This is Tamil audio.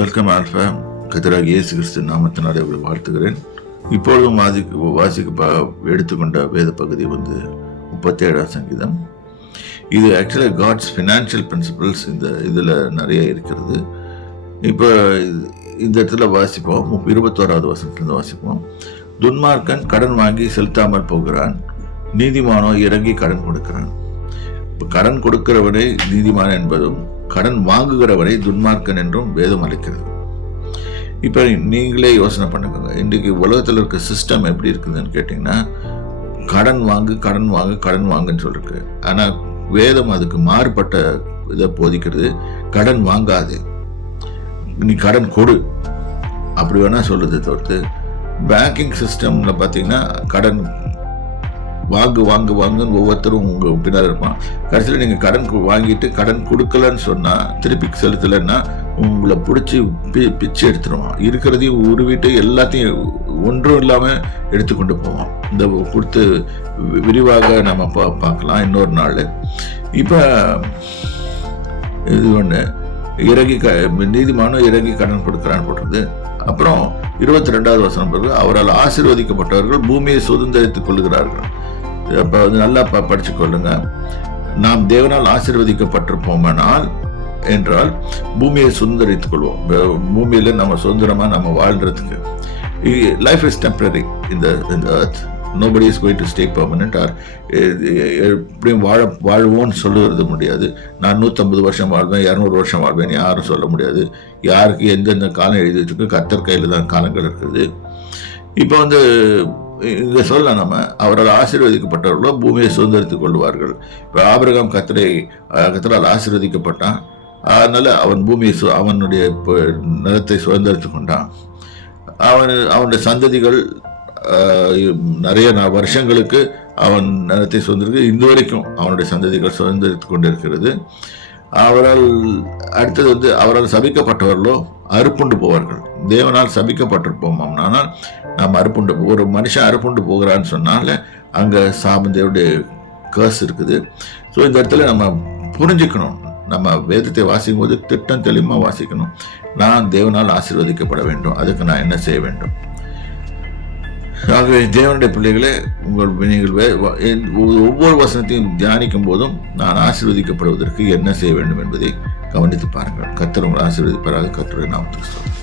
Welcome alpha. கர்த்தராகிய இயேசு கிறிஸ்து நாமத்தினாலே உங்களை வாழ்த்துகிறேன். இப்பொழுதும் வாசிக்க எடுத்துக்கொண்ட வேத பகுதி 37ஆம் சங்கீதம். இது ஆக்சுவலாக காட்ஸ் ஃபினான்ஷியல் பிரின்சிபல்ஸ் இதில் நிறைய இருக்கிறது. இப்போ இந்த இடத்துல வாசிப்போம். 21வது வசனத்திலிருந்து வாசிப்போம். துன்மார்க்கன் கடன் வாங்கி செலுத்தாமல் போகிறான், நீதிமானோ இறங்கி கடன் கொடுக்கிறான். இப்போ கடன் கொடுக்கிறவரை நீதிமான் என்பதும் கடன் வாங்குகிறவரை துன்மார்க்கன் என்றும் வேதம் அளிக்கிறது. இப்போ நீங்களே யோசனை பண்ணுங்க, இன்றைக்கு உலகத்தில் இருக்க சிஸ்டம் எப்படி இருக்குதுன்னு கேட்டிங்கன்னா, கடன் வாங்குன்னு சொல்லிருக்கு. ஆனால் வேதம் அதுக்கு மாறுபட்ட இதை போதிக்கிறது. கடன் வாங்காது, நீ கடன் கொடு அப்படி வேணா சொல்லுது தவிர்த்து, பேங்கிங் சிஸ்டம்ல பார்த்தீங்கன்னா கடன் வாங்குன்னு ஒவ்வொருத்தரும் உங்க பின்னால் இருப்பான். கடைசியில் நீங்கள் கடன் வாங்கிட்டு கடன் கொடுக்கலன்னு சொன்னால், திருப்பி செலுத்தலைன்னா உங்களை பிடிச்சி பிச்சு எடுத்துருவான். இருக்கிறதையும் உருவிட்டு எல்லாத்தையும் ஒன்றும் இல்லாமல் எடுத்துக்கொண்டு போவான். இந்த கொடுத்து விரிவாக நம்ம பார்க்கலாம் இன்னொரு நாள். இப்போ இது ஒன்று, நீதிமானும் இறங்கி கடன் கொடுக்குறான்னு போட்டுருது. அப்புறம் 22வது வசனம் பிறகு, அவரால் ஆசீர்வதிக்கப்பட்டவர்கள் பூமியை சுதந்திரித்துக் கொள்கிறார்கள். அப்போ நல்லா படிச்சு கொள்ளுங்க. நாம் தேவனால் ஆசீர்வதிக்கப்பட்டிருப்போமானால் என்றால் பூமியை சுதந்திரித்துக் கொள்வோம். பூமியில நம்ம சுதந்திரமா நம்ம வாழ்றதுக்கு. Life is temporary in the earth. Nobody is going to stay permanent. or எப்படியும் வாழ்வோன்னு சொல்லுறது முடியாது. நான் 150 வருஷம் வாழ்வேன், 200 வருஷம் வாழ்வேன் யாரும் சொல்ல முடியாது. யாருக்கு எந்தெந்த காலம் எழுதி வச்சுருக்கு, கர்த்தர் கையில் தான் காலங்கள் இருக்குது. இப்போ இங்கே சொல்ல நம்ம, அவரால் ஆசீர்வதிக்கப்பட்டவர்களோ பூமியை சுதந்திரித்துக் கொள்வார்கள். இப்போ ஆபிரகாம் கர்த்தரால் ஆசீர்வதிக்கப்பட்டான். அதனால அவன் பூமியை அவனுடைய நிலத்தை சுதந்திரித்து கொண்டான். அவனுடைய சந்ததிகள் நிறைய வருஷங்களுக்கு அவன் நிலத்தை சுதந்திரித்து, இந்த வரைக்கும் அவனுடைய சந்ததிகள் சுதந்திரித்து கொண்டிருக்கிறது. அவரால் அடுத்தது அவரால் சபிக்கப்பட்டவர்களோ அறுப்புண்டு போவார்கள். தேவனால் சபிக்கப்பட்டிருப்போம். ஆனால் நாம் ஒரு மனுஷன் அறுப்புண்டு போகிறான்னு சொன்னால அங்கே சாபந்தேவுடைய கேர்ஸ் இருக்குது. ஸோ இந்த இடத்துல நம்ம புரிஞ்சுக்கணும். நம்ம வேதத்தை வாசிக்கும் போது திட்டம் தெளிவாக வாசிக்கணும். நான் தேவனால் ஆசீர்வதிக்கப்பட வேண்டும், அதுக்கு நான் என்ன செய்ய வேண்டும்? ஆகவே தேவனுடைய பிள்ளைகளே, நீங்கள் ஒவ்வொரு வசனத்தையும் தியானிக்கும் போதும் நான் ஆசீர்வதிக்கப்படுவதற்கு என்ன செய்ய வேண்டும் என்பதை கவனித்து பாருங்கள். கர்த்தர் உங்களை ஆசீர்வதிப்பாராக. கர்த்தருடைய நாமத்துக்கு ஸ்தோத்திரம்.